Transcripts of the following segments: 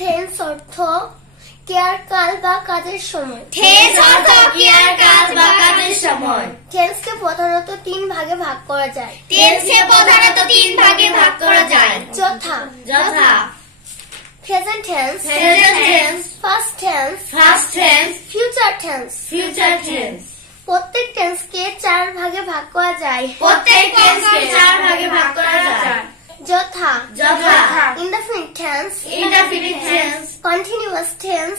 Tense অর্থ ক্রিয়ার কাল বা কাজের সময়। টেন্স অর্থ ক্রিয়ার কাল বা কাজের সময়। টেন্সকে প্রধানত 3 ভাগে ভাগ করা যায়। টেন্সকে প্রধানত 3 ভাগে ভাগ করা যায়। যথা present tense, first tense, future tense. প্রত্যেক টেন্সকে 4 ভাগে ভাগ করা যায়। যথা indefinite tense, continuous tense,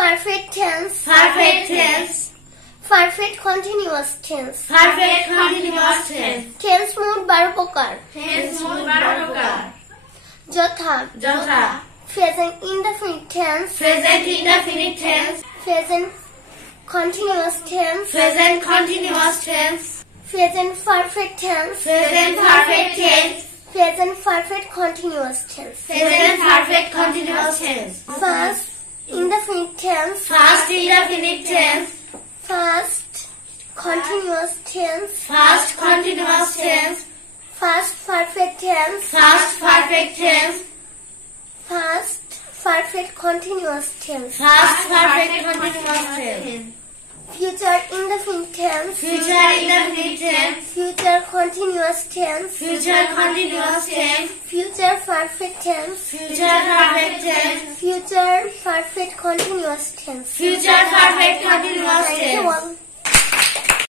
perfect tense, perfect continuous tense। Tense মোট 12 প্রকার। যথা present indefinite tense, present continuous tense, present perfect tense, present perfect continuous tense। First indefinite tense, first continuous tense, first perfect tense, first perfect continuous tense। Future indefinite tense, future continuous tense,